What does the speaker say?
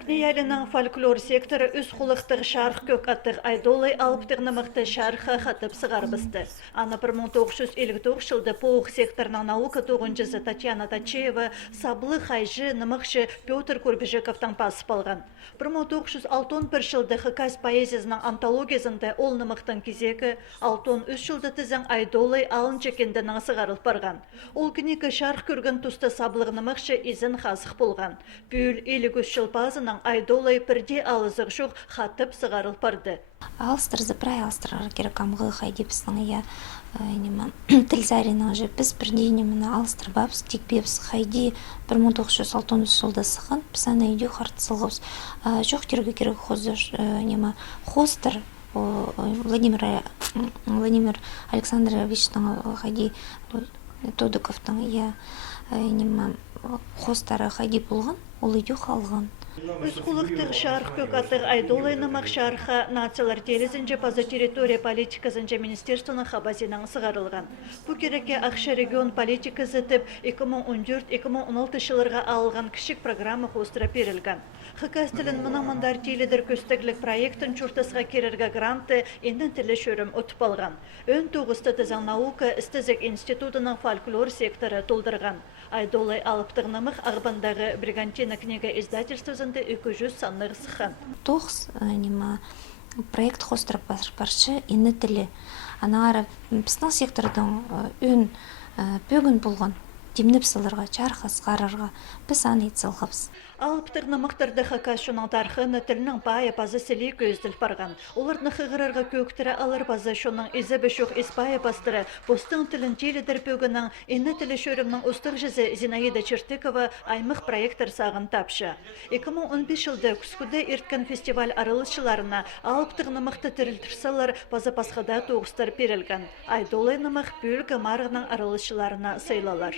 Кнеялінің фольклор секторы үз құлықтық шарқ көк аттық айдолай алыптығыны мықты шарқа қатып сығарбысты. Аны 1959 жылды Пауық секторының наука тоғынжызы Татьяна Тачеева саблы хайжы нымықшы Петр Курбежековтан пасып алған. 1961 жылды Хыкас поэзиясының антологиясында ол нымықтың кезегі, 63 жылды тізің айдолай алын чекендінің сығарылып барған. Ол кінекі шарқ көрген тұсты саблығы нымықшы изін хазық болған. Пүл 53 жыл базының айдолай бірде алызық жоқ қатып сығарылып барды. Алыстыр зыпырай алыстырар керек амғы хайдепсің я тіл зарина же біз бірде немені алыстырбапс текпепс хайди 1963 жылда сықын пісаны үйде қарты сылғыз жоқ керге керек хозыр нема хостер Владимир Александровичтің хайди Тодыковтың я нема хостары хайди болған ол үйде қалған. Үз құлықтық шарқ көк аттық айдолайнымақ шарқа нациялар телізінже паза территория политикасынже министерствоның хабазинан сығарылған. Бұл кереке ақша регион политикасы тіп 2014-2016 жылырға алған кішік программа қостыра берілген. Хыкас тілін мұнамандар теледір көстіглік проекттің чуртасға керерге гранты ендін тілі шөрім ұтып алған. Өн тоғысты тізің наука істізік институтының фольклор секторы толдырған. Айдолай алыптығынымық ағбандағы Бригантина книга издательствосында 200 санныр сыхан. Тоғыз проект хостырып баршы ені тілі. Анағары пістің сектордың өн бөгін болған. Демніп сылырға, чарға, сқарарға, біз аны етсілғапс. Алыптығыны мұқтырды Хыкас шуның тархыны тілінің бая базы селей көзділ барған. Олардың қығырарға көктірі алыр базы шуның ізі бішуқ іспая бастыры бұстың тілін теледір бөгінің ені тілі шөрімнің ұстық жізі Зинаида Чертыкова аймық проекттар сағын тапшы. 2015 жылды күскуді ерткен фестиваль арылышыларына алыптығыны мұқты тірілтірсалар базы пасқада тоғыстар берілген. Айдолайнымық бөлгі марғының арылышыларына сайлалар.